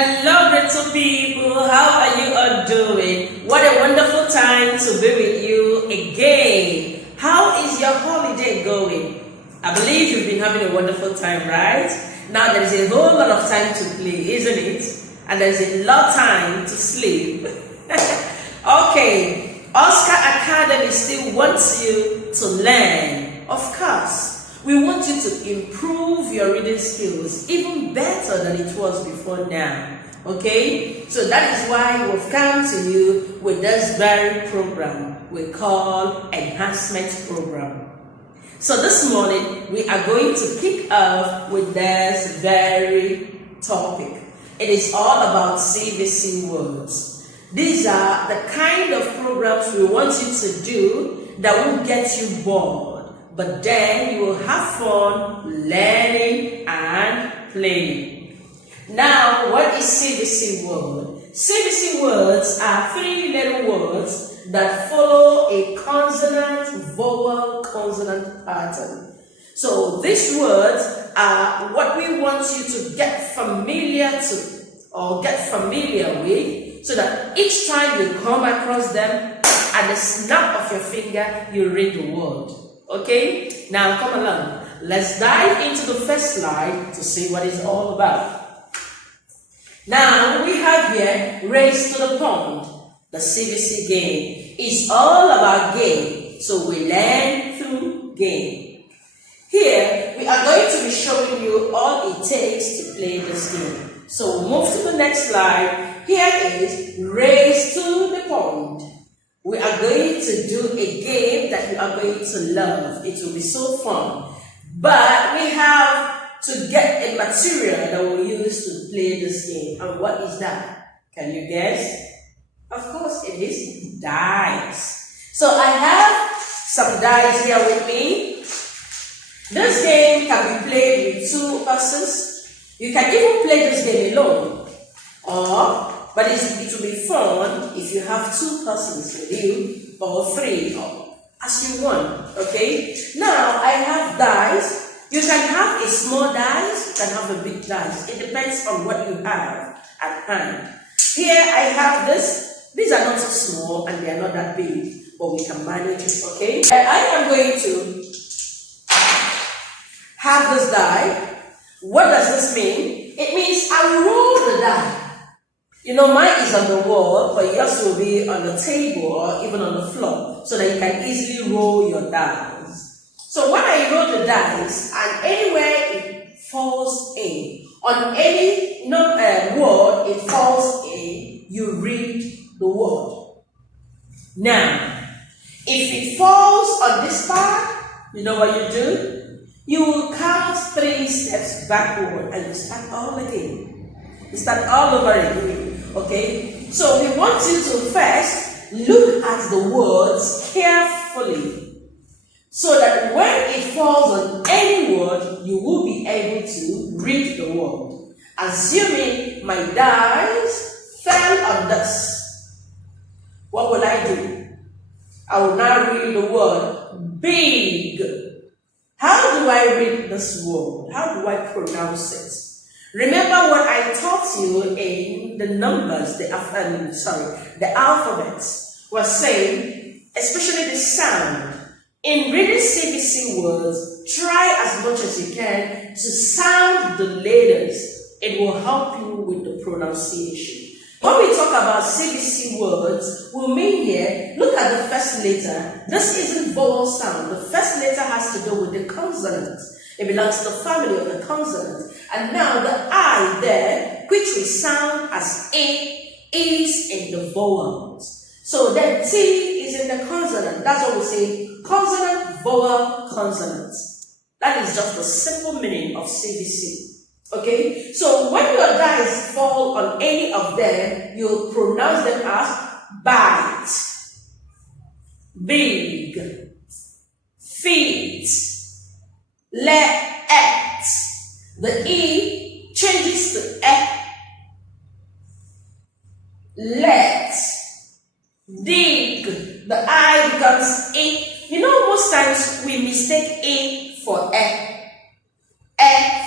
Hello, little people. How are you all doing? What a wonderful time to be with you again. How is your holiday going? I believe you've been having a wonderful time, right? Now there is a whole lot of time to play, isn't it? And there's a lot of time to sleep. Okay, Oscar Academy still wants you to learn, of course. We want you to improve your reading skills even better than it was before now. Okay? So that is why we've come to you with this very program we call Enhancement Program. So this morning we are going to kick off with this very topic. It is all about CVC words. These are the kind of programs we want you to do that will get you bored. But then you will have fun learning and playing. Now, what is CVC word? CVC words are three little words that follow a consonant, vowel, consonant pattern. So these words are what we want you to get familiar to or get familiar with, so that each time you come across them, at the snap of your finger, you read the word. Okay, now come along. Let's dive into the first slide to see what it's all about. Now we have here Race to the Pond, the CVC game. It's all about game, so we learn through game. Here we are going to be showing you all it takes to play this game. So move to the next slide. Here is Race to the Pond. We are going to do a game that you are going to love. It will be so fun. But we have to get a material that we'll use to play this game. And what is that? Can you guess? Of course, it is dice. So I have some dice here with me. This game can be played with two persons. You can even play this game alone. But it will be fun if you have two persons with you, or three, or as you want. Okay? Now, I have dice. You can have a small dice, you can have a big dice. It depends on what you have at hand. Here, I have this. These are not so small and they are not that big, but we can manage it, okay? I am going to have this die. What does this mean? It means I will roll the die. You know, mine is on the wall, but yours will be on the table or even on the floor, so that you can easily roll your dice. So when I roll the dice, and anywhere it falls in, on any word it falls in, you read the word. Now, if it falls on this part, you know what you do? You will count 3 steps backward and you start all again. You start all over again. Okay, so we want you to first look at the words carefully, so that when it falls on any word, you will be able to read the word. Assuming my dice fell on this, what will I do? I will now read the word big. How do I read this word? How do I pronounce it? Remember what I taught you in the numbers, the alphabets was saying, especially the sound. In reading CVC words, try as much as you can to sound the letters. It will help you with the pronunciation. When we talk about CVC words, we mean here, look at the first letter. This isn't vowel sound. The first letter has to do with the consonant. It belongs to the family of the consonant. And now the I there, which we sound as A, is in the vowels. So then T is in the consonant. That's what we say, consonant, vowel, consonant. That is just the simple meaning of CVC. Okay? So when your dice fall on any of them, you pronounce them as bite, big, feet, let. The E changes to E. Let. Dig. The I becomes E. You know, most times we mistake E for E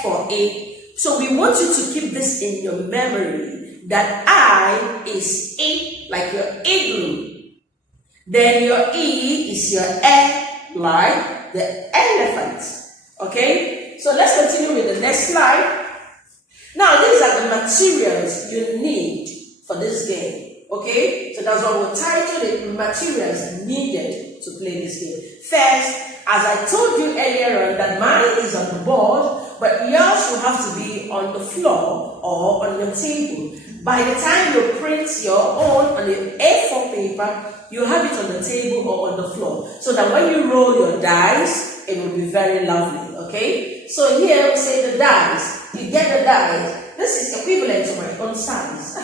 for A. So we want you to keep this in your memory. That I is E, like your igloo. Then your E is your E, like the elephant. Okay? So let's continue with the next slide. Now, these are the materials you need for this game. Okay? So that's what we titled it, materials needed to play this game. First, as I told you earlier on, that mine is on the board, but yours will have to be on the floor or on your table. By the time you print your own on the A4 paper, you have it on the table or on the floor. So that when you roll your dice, it will be very lovely. Okay? So here we say the dice. You get the dice. This is equivalent to my own size.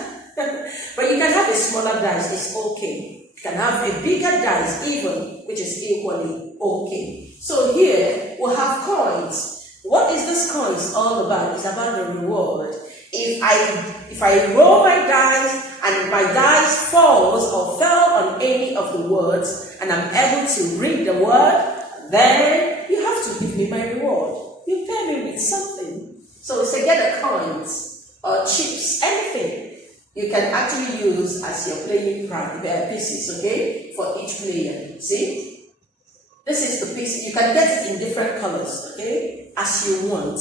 But you can have a smaller dice, it's okay. You can have a bigger dice even, which is equally okay. So here we have coins. What is this coins all about? It's about the reward. If I roll my dice and my dice falls or fell on any of the words and I'm able to read the word, then you have to give me my reward. You pay me with something. So say get the coins or chips, anything you can actually use as your playing pieces, okay, for each player. See? This is the piece. You can get it in different colors, okay, as you want.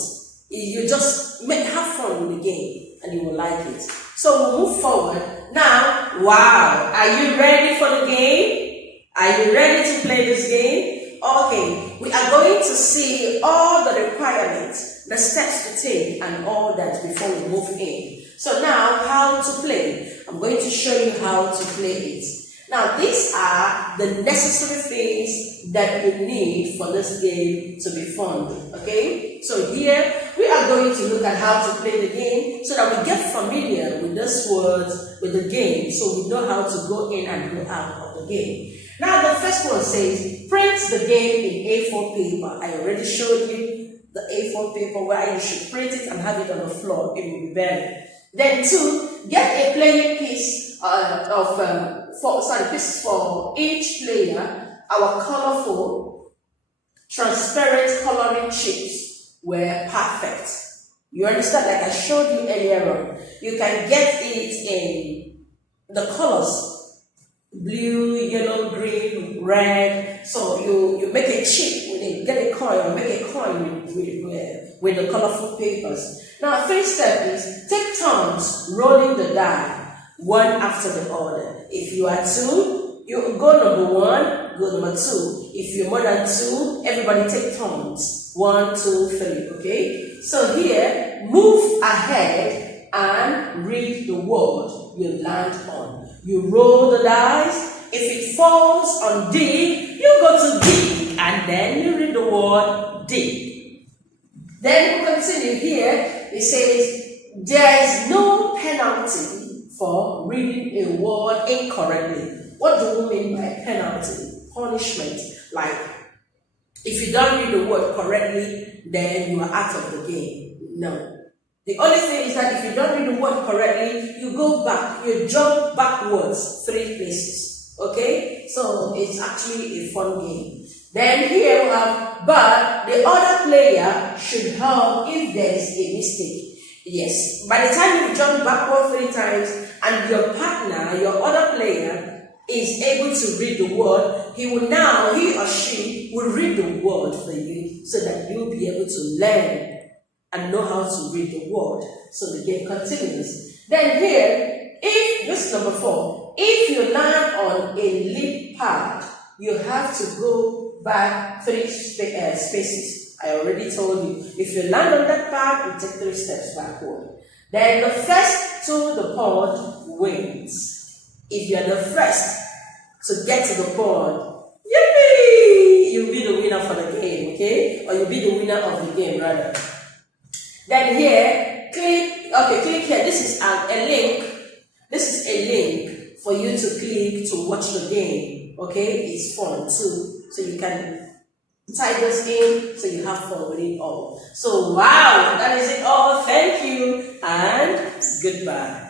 You just have fun with the game and you will like it. So we'll move forward. Now, wow, are you ready for the game? Are you ready to play this game? Okay, we are going to see all the requirements, the steps to take and all that before we move in. So now, how to play. I'm going to show you how to play it. Now, these are the necessary things that you need for this game to be fun, okay? So here, we are going to look at how to play the game so that we get familiar with these words, with the game, so we know how to go in and go out of the game. Now, the first one says, print the game in A4 paper. I already showed you the A4 paper where you should print it and have it on the floor. It will be better. Then 2, get a playing piece pieces for each player. Our colorful, transparent coloring chips were perfect. You understand? Like I showed you earlier on. You can get it in the colors: blue, yellow, green, red. So you make a chip with it, get a coin, or make a coin with the colorful papers. Now, first step is take turns rolling the die, one after the other. If you are 2, you go number 1, go number 2. If you're more than 2, everybody take turns. 1, 2, 3, okay? So here, move ahead and read the word you land on. You roll the dice. If it falls on dig, you go to dig, and then you read the word dig. Then we continue here. It says, there is no penalty for reading a word incorrectly. What do we mean by penalty? Punishment. Like, if you don't read the word correctly, then you are out of the game. No. The only thing is that if you don't read the word correctly, you go back, you jump backwards 3 places. Okay? So it's actually a fun game. Then here we have, but the other player should help if there is a mistake. Yes, by the time you jump backward 3 times and your partner, your other player, is able to read the word, he or she will read the word for you so that you'll be able to learn and know how to read the word. So the game continues. Then here, this is number 4, if you land on a lead pad, you have to go back 3 spaces. I already told you. If you land on that pad, you take 3 steps backward. Then the first to the board wins. If you're the first to get to the board, yippee! You'll be the winner for the game, okay? Or you'll be the winner of the game, rather. Then here, click here. This is a link. This is a link for you to click to watch the game, okay? It's fun too. So you can type this in so you have fun with it all. So wow, that is it all. Thank you and goodbye.